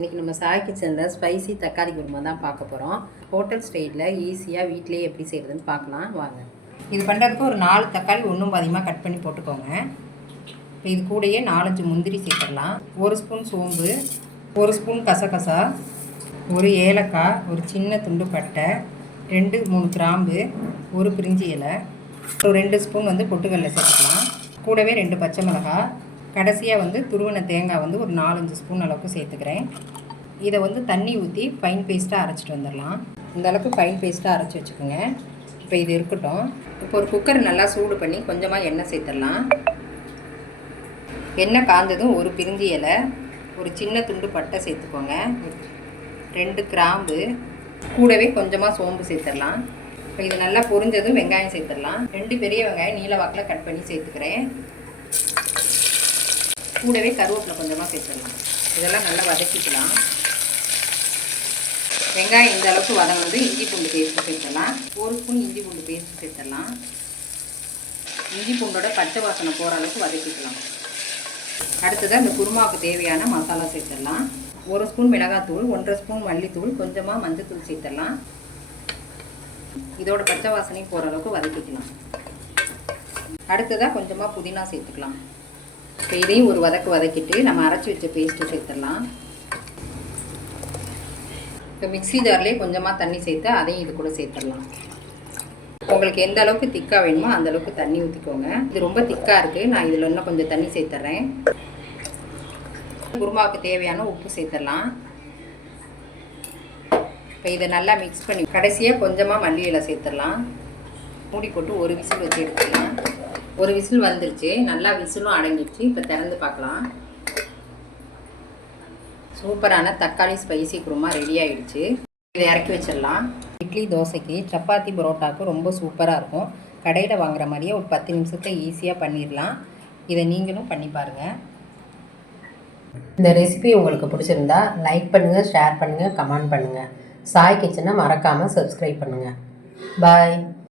இன்றைக்கி நம்ம சாய் கிச்சனில் ஸ்பைசி தக்காளி குருமா தான் பார்க்க போகிறோம். ஹோட்டல் ஸ்டைலில் ஈஸியாக வீட்டிலேயே எப்படி செய்கிறதுன்னு பார்க்கலாம் வாங்க. இது பண்ணுறதுக்கு ஒரு 4 தக்காளி ஒன்றும் பாதியமாக கட் பண்ணி போட்டுக்கோங்க. இப்போ இது கூடயே 4-5 முந்திரி சேர்த்துடலாம். 1 ஸ்பூன் சோம்பு, 1 ஸ்பூன் கசகசா, ஒரு ஏலக்காய், ஒரு சின்ன துண்டு பட்டை, 2-3 கிராம்பு, ஒரு பிரிஞ்சி இலை, ஒரு 2 ஸ்பூன் பொட்டுக்கடலை சேர்த்துக்கலாம். கூடவே 2 பச்சை மிளகாய், கடைசியாக துருவன தேங்காய் ஒரு 4-5 ஸ்பூன் அளவுக்கு சேர்த்துக்கிறேன். இதை தண்ணி ஊற்றி ஃபைன் பேஸ்ட்டாக அரைச்சிட்டு வந்துடலாம். இந்த அளவுக்கு ஃபைன் பேஸ்ட்டாக அரைச்சி வச்சுக்கோங்க. இப்போ இது இருக்கட்டும். இப்போ ஒரு குக்கர் நல்லா சூடு பண்ணி கொஞ்சமாக எண்ணெய் சேர்த்துடலாம். எண்ணெய் காய்ந்ததும் ஒரு பிரிஞ்சி இலை, ஒரு சின்ன துண்டு பட்டை சேர்த்துக்கோங்க, 2 கிராம்பு, கூடவே கொஞ்சமாக சோம்பு சேர்த்துடலாம். இப்போ இது நல்லா பொரிஞ்சதும் வெங்காயம் சேர்த்துடலாம். 2 பெரிய வெங்காயம் நீல வாக்கில் கட் பண்ணி சேர்த்துக்கிறேன். கூடவே கருவேப்பிலை கொஞ்சமாக சேர்த்துடலாம். இதெல்லாம் நல்லா வதக்கிக்கலாம். வெங்காயம் இந்த அளவுக்கு வதங்கினது இஞ்சி பூண்டு பேஸ்ட்டு சேர்த்துடலாம். 1 ஸ்பூன் இஞ்சி பூண்டு பேஸ்ட்டு சேர்த்துடலாம். இஞ்சி பூண்டோட பச்சை வாசனை போகிற அளவுக்கு வதக்கிக்கலாம். அடுத்ததாக இந்த குருமாவுக்கு தேவையான மசாலா சேர்த்துடலாம். 1 ஸ்பூன் மிளகாத்தூள், 1.5 ஸ்பூன் மல்லித்தூள், கொஞ்சமாக மஞ்சத்தூள் சேர்த்துடலாம். இதோட பச்சை வாசனையும் போகிற அளவுக்கு வதக்கிக்கலாம். அடுத்ததாக கொஞ்சமாக புதினா சேர்த்துக்கலாம். இப்போ இதையும் ஒரு வதக்கிட்டு நம்ம அரைச்சி வச்ச பேஸ்ட்டு சேர்த்துடலாம். இப்போ மிக்ஸி ஜார்லேயே கொஞ்சமாக தண்ணி சேர்த்து அதையும் இது கூட சேர்த்துடலாம். உங்களுக்கு எந்த அளவுக்கு திக்காக வேணுமோ அந்த அளவுக்கு தண்ணி ஊற்றிக்கோங்க. இது ரொம்ப திக்காக இருக்குது, நான் இதில் இன்னும் கொஞ்சம் தண்ணி சேர்த்துட்றேன். குருமாவுக்கு தேவையான உப்பு சேர்த்துடலாம். இப்போ இதை நல்லா மிக்ஸ் பண்ணி கடைசியாக கொஞ்சமாக மல்லி இலை சேர்த்துடலாம். மூடி போட்டு ஒரு விசில் வச்சு எடுத்துக்கலாம். ஒரு விசில் வந்துருச்சு, நல்லா விசிலும் அடங்கிடுச்சு. இப்போ திறந்து பார்க்கலாம். சூப்பரான தக்காளி ஸ்பைசி குருமா ரெடி ஆகிடுச்சு. இதை இறக்கி வச்சிடலாம். இட்லி, தோசைக்கு, சப்பாத்தி, பரோட்டாவுக்கு ரொம்ப சூப்பராக இருக்கும். கடையில் வாங்குற மாதிரியே ஒரு 10 நிமிஷத்தை ஈஸியாக பண்ணிடலாம். இதை நீங்களும் பண்ணி பாருங்கள். இந்த ரெசிபி உங்களுக்கு பிடிச்சிருந்தா லைக் பண்ணுங்கள், ஷேர் பண்ணுங்கள், கமெண்ட் பண்ணுங்கள். சாய் கிச்சனை மறக்காமல் சப்ஸ்கிரைப் பண்ணுங்கள். பாய்.